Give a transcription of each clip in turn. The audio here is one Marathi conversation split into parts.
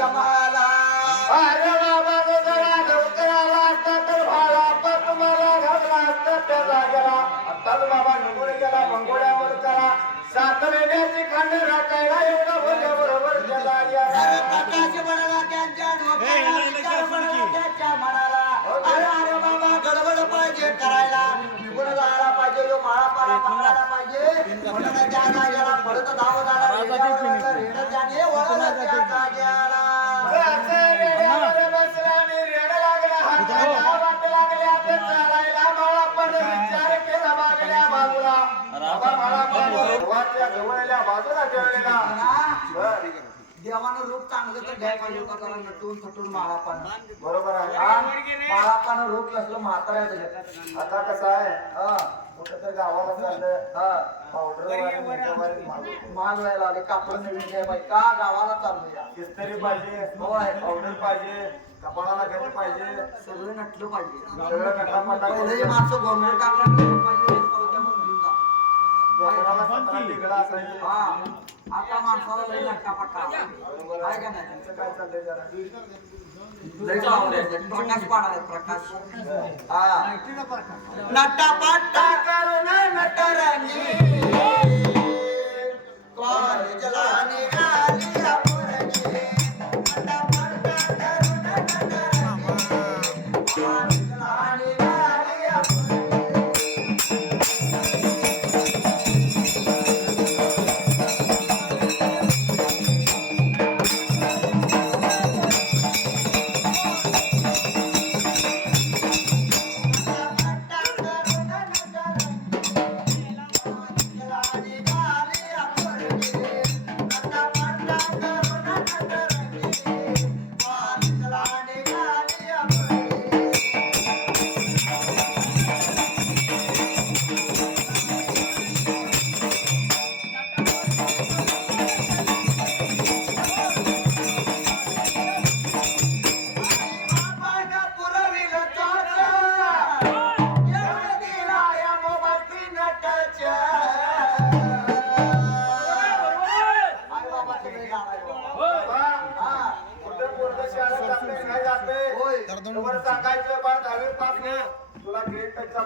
यमाला अरे बाबा तो जरा लवकर आला असता तर भाला पण तुम्हाला घातला असता त्या जागेला आताच बाबा निघून गेला मंगोळ्यावर करा. सात महिन्याची खांड राखायला एवढा भरल्या बरोबर त्या जागेला अरे प्रकाश म्हणाला त्यांच्या डोक्याला विचार म्हणाला त्याच्या मनाला. अरे अरे बाबा गडबड पाहिजे करायला. निघून जायला पाहिजे यो माळा पाला पकडायला पाहिजे. म्हणून त्या जागेला परत धाव झाला रेड्यावर रेड त्याने वळलं त्या जागेला. देवानं रूप चांगलं तर घ्यायला पाहिजे होतं जरा नटून थटून माळापान. बरोबर आहे. माळापानं रूप कसलं म्हाताऱ्याचं आता कसं आहे? हा. कुठं तर गावाला चाललं हा. पावडर माल व्हायला आले कापड नवीन का गावाला चाललो या? इस्त्री पाहिजे. होय. पावडर पाहिजे. कपाळाला गट पाहिजे. सगळं नटलं पाहिजे. सगळं माणसं गोंधळ टाकला पाहिजे. हा. आता माणसाला लई नटापट्टा आहे का नाही? त्यांचं काय चाललंय जरा. प्रकाश पाडाय प्रकाश. नटापट्टा करून नटरंगी कॉलेजला निघाली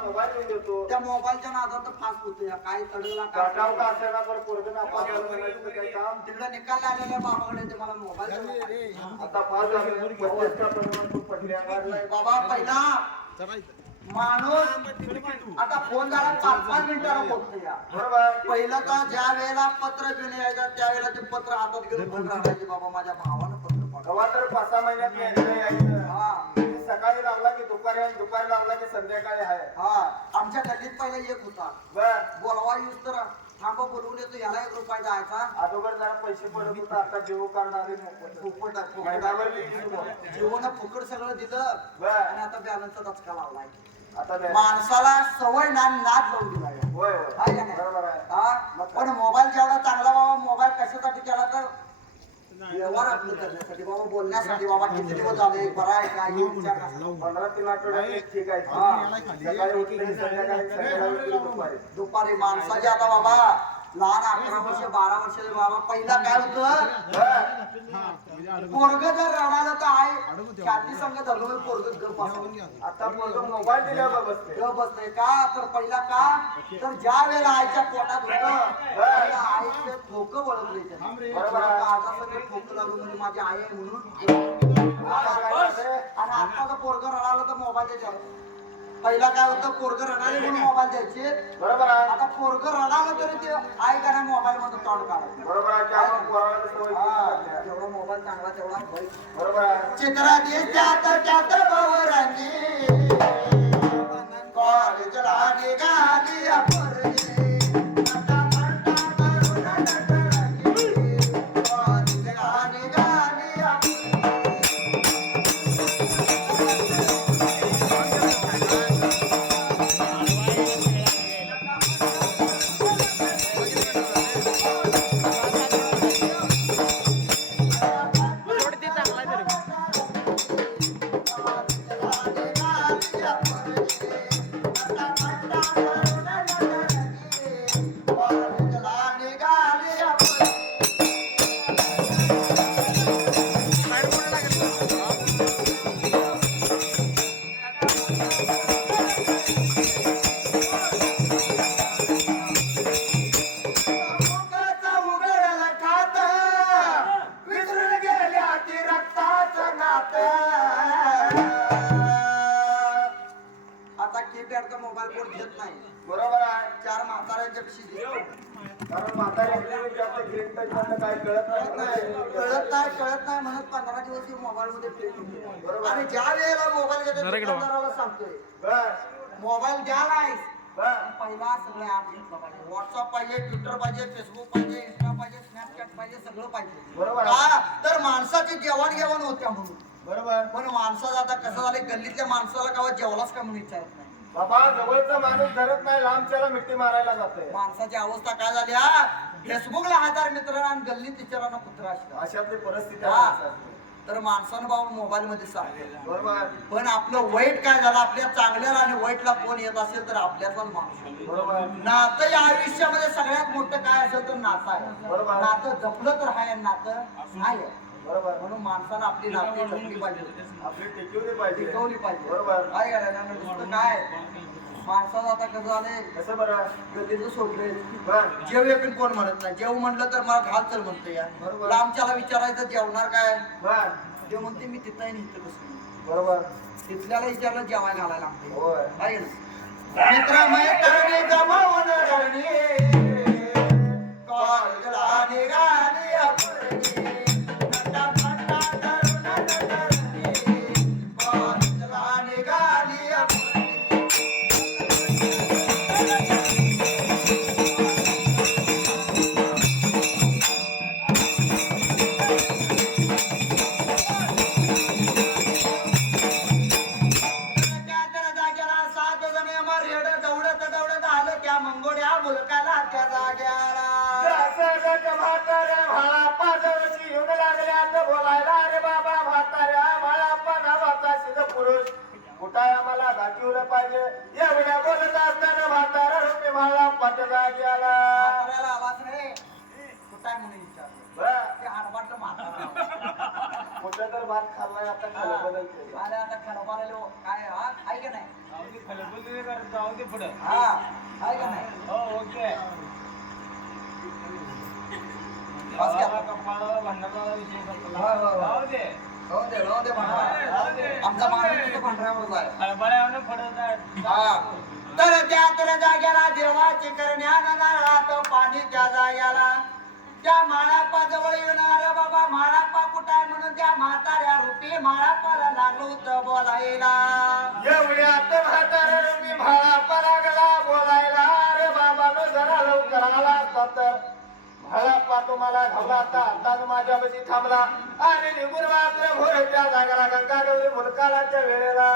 मोबाईल देऊन देतो. त्या मोबाईलच्या नादात फास होतो या. काय तडगला काटाव का असेना पण पोरगं नापास झालं म्हणायचं काय काम? तिकडे निकाल लागलेल्या बाबाकडे ते मला मोबाईल आता पास झालं. पस्तीस का परिणाम खूप पडले बाबा पहिला. माणूस आता फोन झाला पाच पाच मिनिटाला पोहोचतो या. बरोबर. पहिलं तर ज्या वेळेला पत्र घेऊन यायचं त्यावेळेला ते पत्र हातात घेऊन फोन राहायचे बाबा माझ्या भावानं पत्र पाठवलं. गवा तर पाच सहा महिन्यात हा. सकाळी लावला की दुपारी आहे, दुपारी लावला की संध्याकाळी आहे हा आमच्या गल्लीत पहिला एक होता बर बोलवा युज तर थांबा बोलवून येतो याला एक रुपये द्यायचा अगोदर जरा पैसे पडत होता आता देऊ करणारे. फुकट आहे, फुकट महिनाभर सगळं दिलं बर. आणि आता बॅलन्सचा धचका लावलाय आता नाही. माणसाला सवय ना नाद लावून दिला या. होय होय आहे का नाही? बरोबर आहे हा? पण मोबाईल जेवढा चांगला बाबा मोबाईल कशासाठी केला तर व्यवहार आपलं करण्यासाठी. बाबा बोलण्यासाठी बाबा किती दिवस झाले? बरं आहे. पंधरा तीन आठवड्यात ठीक आहे. हा. सकाळी उठले संध्याकाळी दुपारी माणसाचे आता बाबा. लहान अकरा वर्ष बारा वर्षाचे बाबा. पहिला काय होतं? पोरग जर रडायला तर आहे. शांती संघ धरलो पोरग गप. आता पोरगं मोबाईल दिल्यावर बसते गप का? तर पहिला का? तर ज्या वेळेला आईच्या पोटात होतं आईचे ठोकं आहे. आता सगळे ठोकं लागून म्हणजे माझी आई आहे म्हणून? आणि आता जर पोरग रडायला तर मोबाईल पहिला काय होतं पोरग रडायला म्हणून मोबाईल द्यायचे. बरोबर आहे. आता पोरग रडायला तरी ते आई का नाही मोबाईल मधून तोंड काढायचं. बरोबर आहे त्यामुळे पोराला सवय हा, लागल्या. जेवढा मोबाईल चांगला तेवढा वाईट. बरोबर आहे. चित्राची त्यात त्यात गौरांनी कॉलेजला निघाली आणि ज्या वेळेला मोबाईल घेतो दुकानदाराला सांगतोय. बर मोबाईल द्या नाही पहिला सगळं ऍप घेतलं पाहिजे व्हॉट्सअप पाहिजे ट्विटर पाहिजे फेसबुक पाहिजे इंस्टा पाहिजे स्नॅपचॅट पाहिजे सगळं पाहिजे. बरोबर. का? तर माणसाची देवाणघेवाण होत्या म्हणून. बरोबर. पण माणसाचं आता कसं झालं गल्लीतल्या माणसाला का जेवलाच का म्हणून विचारत नाही बाबा जवळचा माणूस धरत नाही लांबच्याला मिठी मारायला जातोय. माणसाची अवस्था काय झाली हा? फेसबुकला हजार मित्र आणि गल्लीत टीचरांना कुत्रा असतात. अशातली परिस्थिती हा. आहे माणसाची. तर माणसानं बाबा मोबाईल मध्ये सांगतो बरोबर. पण आपलं वाईट काय झालं? आपल्या चांगल्याला आणि वाईटला कोण येत असेल तर आपल्याचाच माणूस बरोबर. नातं या आयुष्यामध्ये सगळ्यात मोठं काय असेल तर नातं आहे. बरोबर. नातं जपलं तर आहे नातं आहे. बरोबर. म्हणून माणसानं आपली नाती जपली पाहिजे. आपली टिकवली पाहिजे. टिकवली पाहिजे. बरोबर. काय नुसतं काय? माणसाचं आता कसं झालंय? कसं बरं? गल्लीचं सोडलंय. बर. जेव येऊन कोण म्हणत नाही. जेव म्हणलं तर मला घाल चल म्हणतो या बरोबर. लांबच्याला विचारायचं जेवणार काय? बर. ते म्हणते मी तिथं नाही इथं कसं बरोबर. तिथल्याला विचारलं जेवायला घालायला लागते होय. आहे ना मित्र मैत्रिणी गमावून रडणे कॉलेजला कुठाय आम्हाला दाखवलं पाहिजे? एवढ्या बोलत असताना म्हातारा रुपये म्हाळाप्पाच्या जागी आला. म्हाताऱ्याला आवाज रे. कुठं आहे म्हणून विचारलं? बर. ते आडवाटलं म्हातारा. कुठं तर भात खाल्लाय आता खाल्लं बदल केलं. आता खरबाला काय हा आहे का नाही? जाऊ दे पुढे. हा आहे का नाही? हो ओके. बस. भांडणाचा विषय होय, होय, होय. जाऊ दे. हो हो. आमचा माणूस आहे. हा. तर त्या तर जाग्याला देवाचे करण्यानं नारळात पाणी त्या जाग्याला त्या माळाप्पा जवळ येणार बाबा माळाप्पा कुठं आहे म्हणून त्या म्हाताऱ्या रूपी माळाप्पाला लागलो होतं बोलायला एवढ्यात म्हातारा रुपये म्हाळाप्पा लागला बोलायला रे बाबा नो जरा लवकर आला तर बाबा तुम्हाला घावला आता. आताच माझ्या माझ्यापाशी थांबला. आणि निघून मात्र भोर त्या जागाला गंगा गौरी मुलकालाच्या वेळेला.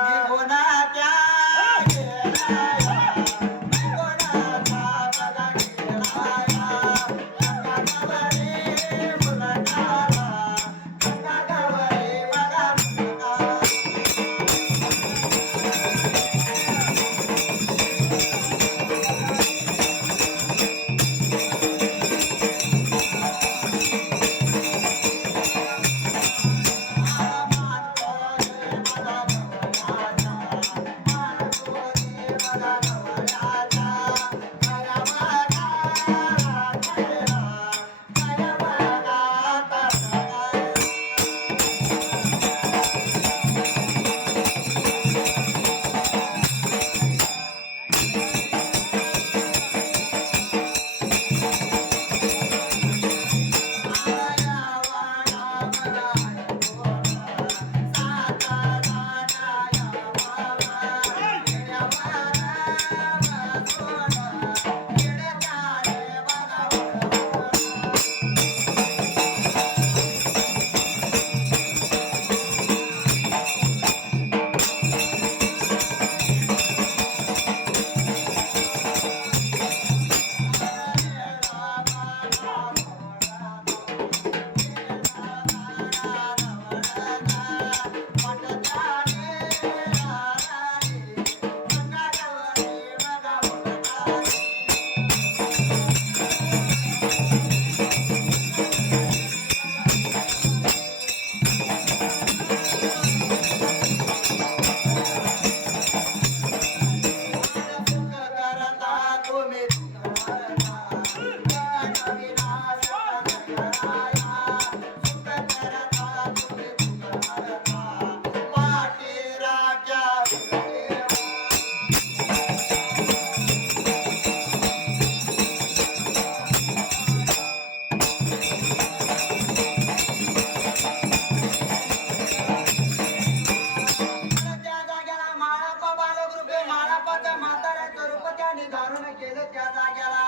बापाच्या म्हाताऱ्याचं रूप त्याने धारण केलं त्या जाग्याला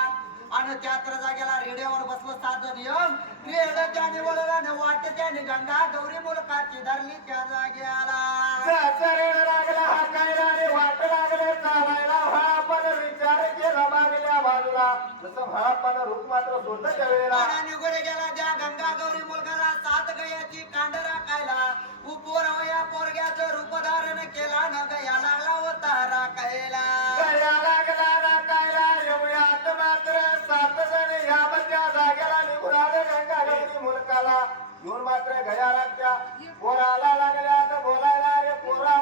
आणि त्यात्र जाग्याला रेड्यावर बसलं साधन यम रेड त्याने वळला वाट त्याने गंगा गौरी मुलकाची धरली त्या जाग्याला रेड लागला हाकायला वाट लागलं चालायला. जसं हळापण रूप मात्र सोडण्याच्या वेळेला पाण्याने निघून गेला त्या गंगा गौरी मुलगाला सात गयाची कांड राखायला उपोरवया पोरग्याचं रूप धारण केला न गया लागला होता राखायला गया लागला राखायला एवढ्यात मात्र सात जण या त्या जागेला निघून आले गंगा गौरी मुलकाला येऊन मात्र गया लागत्या पोराला लागल्या तर बोलायला रे पोरा.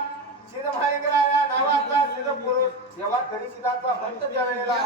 शिरभाईंगरा या नावाचा शिर पुरुष जेव्हा कधी शिदाचा भक्त त्या वेळेला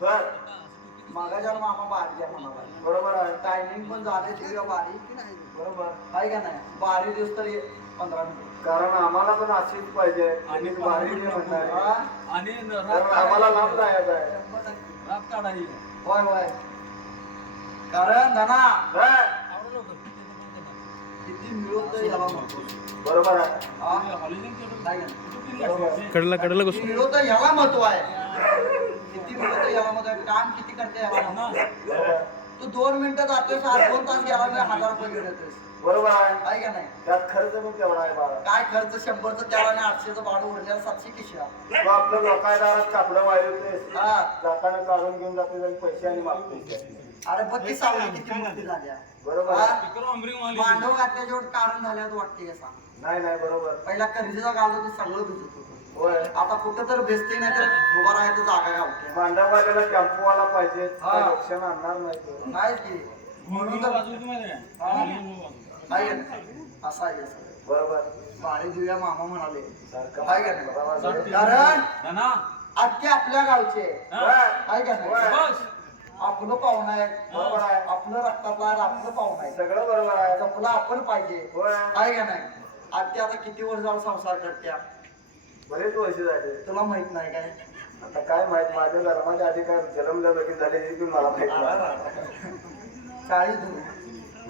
बर. मागाच्या मामा बारी आहे म्हणा बारी. बरोबर आहे. टायमिंग पण झाले दिव्या बारी. बरोबर. आहे का नाही? बारी दिवस तरी पंधरा मिनिट कारण आम्हाला पण अशीच पाहिजे. आणि भारी जे म्हणणार हा? आणि कारण आम्हाला लांब जायचं आहे. रात काढायची. होय होय. कारण धना बर, किती मिळवतं याला म्हणतो बरोबर आहे. हा? आहे का नाही? कडला कडला किती मिळवतं याला महत्त्व आहे? किती मिळवतं याला काम किती करते याला. बरोबर. तू दोन मिनिटं जातोय सात दोन तास गेला मी हजार रुपये घेऊन येतोय बरोबर आहे. का नाही? त्यात खर्च पण तेवढा आहे बाळा. काय खर्च? शंभरचं त्याला आणि आठशेचं भाडं उरलेलं सातशे किशा तो आपलं लोकायदारात कापडं वाढवते हा. जाताना काढून घेऊन जाते आणि पैसे आणि मागते अरे बघ की सावली किती मोठी झाल्या बरोबर? मांडव घातल्या जेवढ कारण झाल्यावर वाटते सांग. नाही नाही बरोबर. पहिला कर्जीचा घालतो तर सगळं भिजत होतं. आता कुठं तर भेसते नाही तर उभा राहायचं जागा घालते. मांडववाल्याला टेम्पोवाला पाहिजे. हा. लक्षण आणणार नाही तो. नाही की. म्हणून तर आहे ना? असं आहे. बरोबर. बाळी दिव्या मामा म्हणाले. सारखं आहे का नाही? बरोबर. कारण अख्खे आपल्या गावचे. होय. आहे का नाही? होय. आपलं पाहुणं आहे. बरोबर आहे. आपलं रक्तातला आहे, आपलं पाहुणं आहे. सगळं बरोबर आहे. जपलं आपण पाहिजे. आहे का नाही? आत्या आता किती वर्ष झालं संसार करत्या? बरेच वर्ष झाले. तुला माहीत नाही काय? आता काय माहीत? माझ्या धर्माच्या आधी काय जन्मल्या लगेच झाले हे पण मला माहीत नाही. चाळीस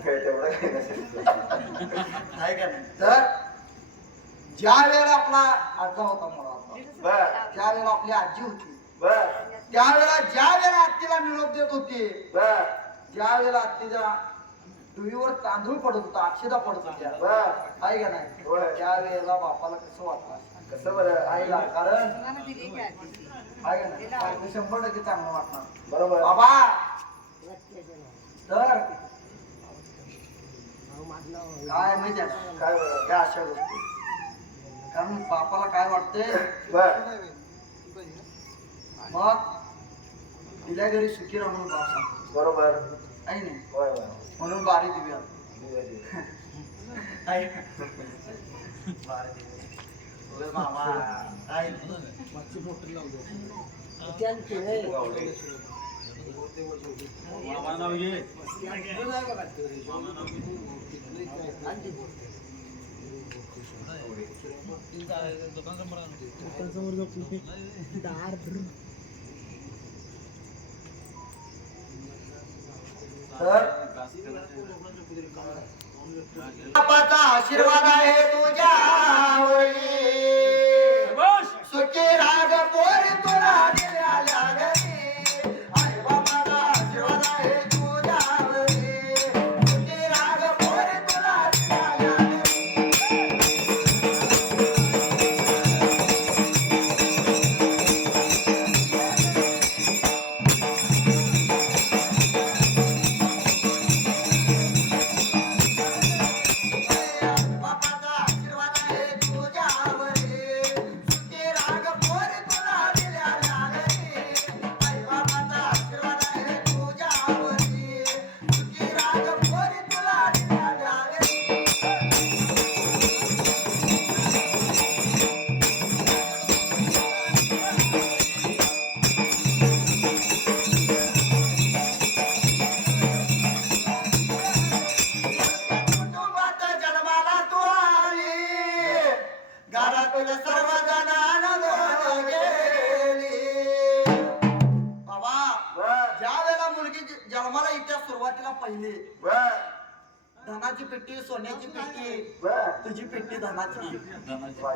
तेवढं काही नसेल का नाही? तर ज्या वेळेला आपला आजा होता मला बर. ज्या वेळेला आपली आजी होती. बर. त्यावेळेला ज्या वेळेला आत्तीला निरोप देत होते बर. ज्या वेळेला आत्तीच्या डुईवर तांदूळ पडत होता अक्षदा पडत होत्या. आहे का नाही? होय. त्या वेळेला बापाला कसं वाटलं? कसं बरं आईला कारण आहे का नाही शंभर टक्के चांगलं वाटणार. बरोबर. बाबा! तर? काय माहिती आहे काय बरं? त्या अशा गोष्टी? कारण बापाला काय वाटतंय? बर. मग दिल्या घरी सुखी राहा म्हणून बाप सांगतो. बरोबर. आहे नाही होय होय. म्हणून बारी दिव्या? बारी दिव्या. होय मामा. तर? आशीर्वाद आहे तू धनाची पेटी सोन्याची पेटी तुझी पेटी धनाची.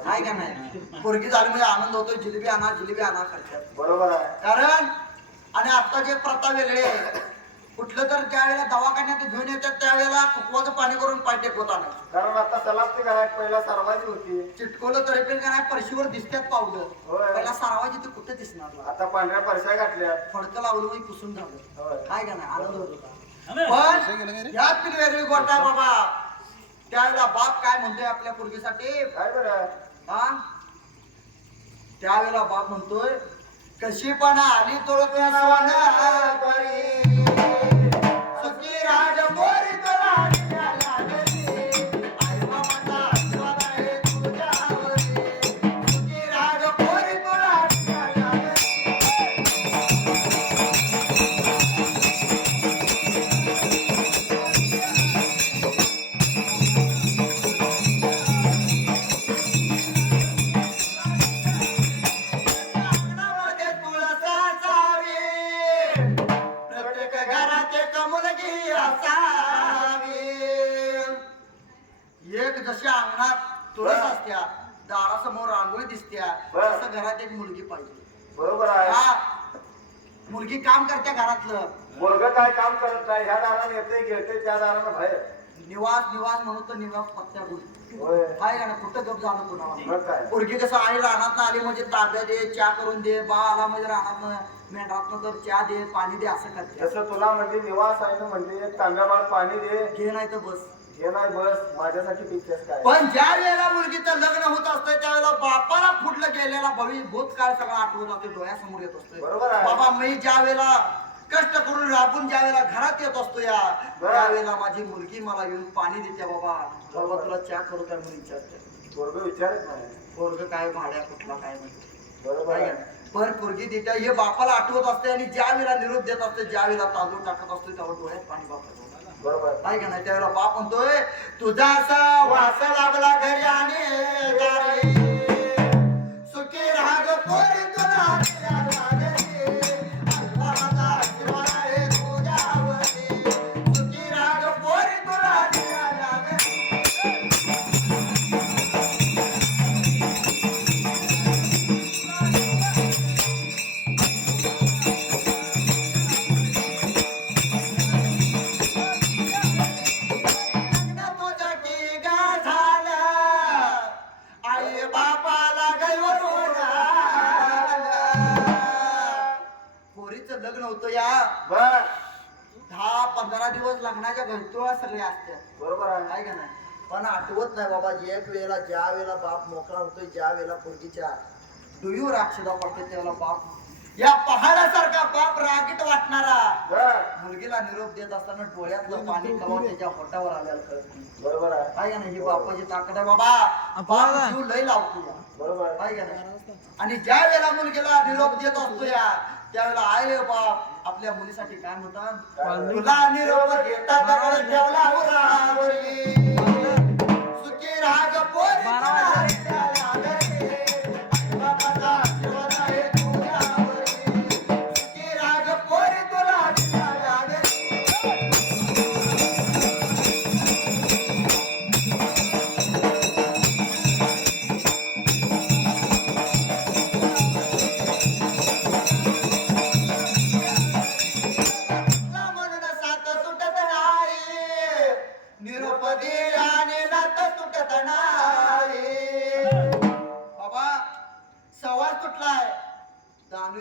आहे का नाही? पोरगी झाली म्हणजे आनंद होतो जिलेबी आणा जिलेबी आणा बरोबर आहे. कारण आणि आता जे प्रथा वेगळे. कुठलं तर ज्या वेळेला दवाखान्यात घेऊन येतात त्यावेळेला कुकवाचं पाणी करून पाय टेकवत आणायचं. कारण आता सलामती घरात पहिला सरवाची होती. चिटकवलं तरी पण काय नाही परशीवर दिसतात पावलं होय. पहिला सारवाजी ते कुठे दिसणार? ला? आता पांढऱ्या परश्या घातल्या फडकं लावलं म्हणजे पुसून झालं. होय. काय का नाही? आनंद होत होता. पण यात पण वेगळी गोष्ट आहे बाबा. त्यावेळेला बाप काय म्हणतोय आपल्या पोरगीसाठी? काय बरं? हा? त्यावेळेला बाप म्हणतोय कशी पण आली तुळप्या बाहेर निवास निवास म्हणून तर निवास पत्त्या होय. काय का नाही? कुठं गप जाणं कुणाला काय? पोरगी कसं आई रानात आली म्हणजे ताब्या दे चहा करून दे बा आला म्हणजे रानात मेंढरात तर चहा दे पाणी दे असं करते. जसं तुला म्हणजे निवास आहे ना म्हणजे तांब्या बाळ पाणी दे. घे नाही तर बस. हे नाही बस. माझ्यासाठी पिक्चर्स काय? पण ज्या वेळेला मुलगीचं लग्न होत असतं त्यावेळेला बापाला फुटलं गेलेला भविष्य भूतकाळ सगळं आठवत असते डोळ्यासमोर येत असतोय. बरोबर आहे. बाबा मी ज्या वेळेला कष्ट करून राबून ज्या वेळेला घरात येत असतो या. त्यावेळेला माझी मुलगी मला येऊन पाणी देते बाबा बाबा तुला चहा करू काय म्हणून विचारते. पोरग विचारत नाही. पोरग काय भाड्या कुठला काय म्हणते बरोबर आहे. पोरगी देत्या हे बापाला आठवत असते आणि ज्या वेळेला निरोप देत असते ज्या वेळेला तांदूळ टाकत असतो त्यावर डोळ्यात पाणी बापाचं बरोबर काय का नाही? त्यावेळेला बाप म्हणतोय तुझा असा वास लागला घरी आणि सुखी राग पोरी तुला. एक वेळेला ज्या वेळेला बाप मोकळा होतोय ज्या वेळेला पोरगीच्या डुईवर अक्षदा पडते त्यावेळेला बाप या पहाडासारखा बाप रागीट वाटणारा मुलगीला निरोप देत असताना डोळ्यातलं पाणी कवा त्याच्या होटावर आल्याला कळत नाही. बरोबर आहे. काय नाही? ही बापाची ताकद आहे बाबा. बाप जीव लय लावतो या. बरोबर आहे. काय नाही? आणि ज्या वेळेला मुलगीला निरोप देत असतो या त्यावेळेला आय बाप आपल्या मुलीसाठी काय म्हणतात? तुला निरोप घेता ஆக போறேன்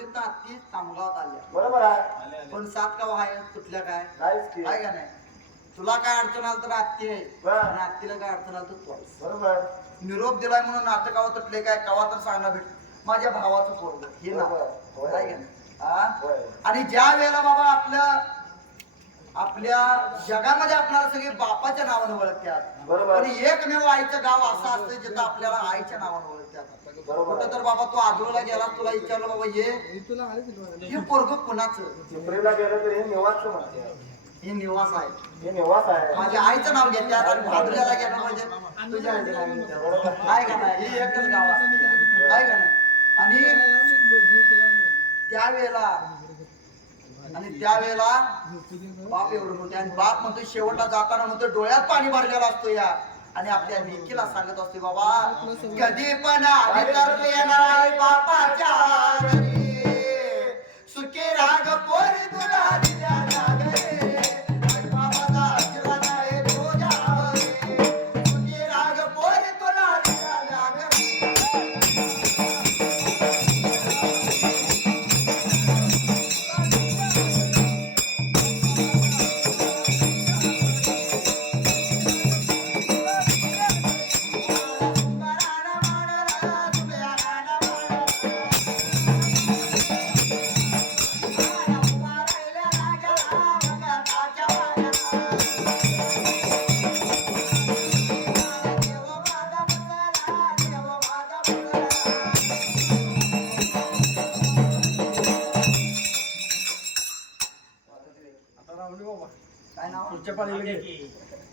तामगावात आल्या बरोबर आहे पण सात का आहे तुटल्या काय नाहीच की आहे का नाही तुला काय अडचण आलं तर आत्ती आहे बरं. आणि आत्तीला काय अडचण आलं तर तू आहेस. बरोबर निरोप दिलाय म्हणून नातं गावात तुटले काय कवा तर सांगणार भेट माझ्या भावाचं पोरग हे ना बरोबर. होय. आहे का नाही? होय. आणि ज्या वेळेला बाबा आपल्या आपल्या जगामध्ये आपल्याला सगळे बापाच्या नावाने ओळखतात. पण एकमेव आईचं गाव असं असतं जिथं आपल्याला आईच्या नावाने ओळखतात. बरोबर. कुठं तर बाबा तू आजोळला गेला तुला विचारलं बाबा हे हे पोरग कुणाचं? चिपरीला गेलं तर हे निवास हे आहे. हे निवास आहे. माझ्या आईचं नाव घेतात आणि भादुल्याला गेलं म्हणजे तुझ्या आईचं नाव घेतात काय का नाही? हे एकच गाव असतं. काय का नाही? आणि त्यावेळेला आणि त्यावेळेला बाप एवढं म्हणतो आणि बाप म्हणतो शेवटला जाताना म्हणतो डोळ्यात पाणी भरलेला असतो या आणि आपल्या विकीला सांगत असतो बाबा कधी पण आधी तर येणार बापाच्या सुखी राग पोरी तुला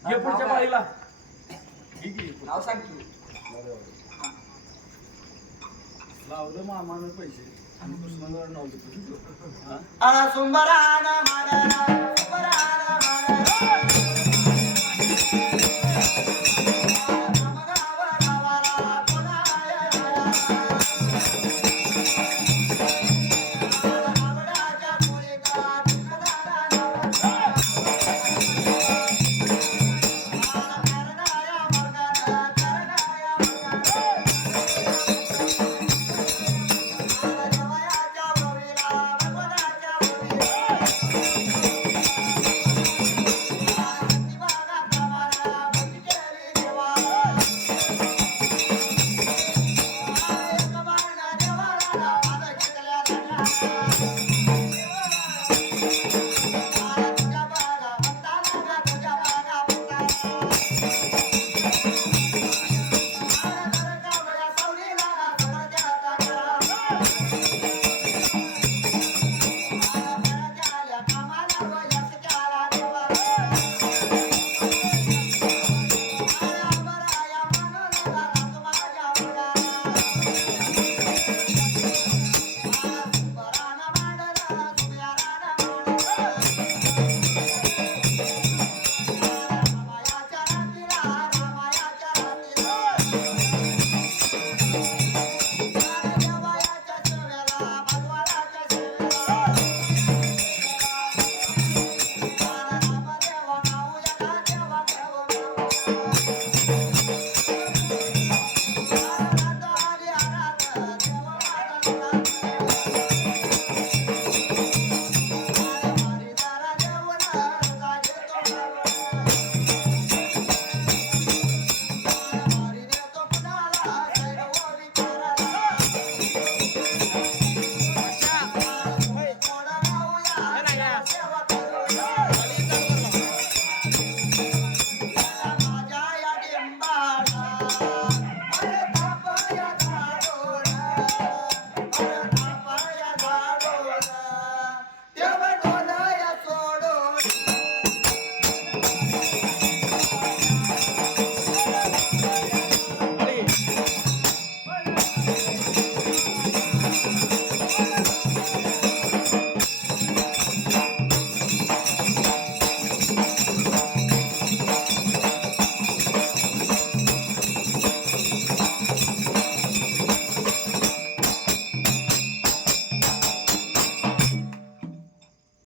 घे पुढच्या पाळीला. नाव सांग की. लावलं मामानं पैसे. आणि अळा सुंबराना मारा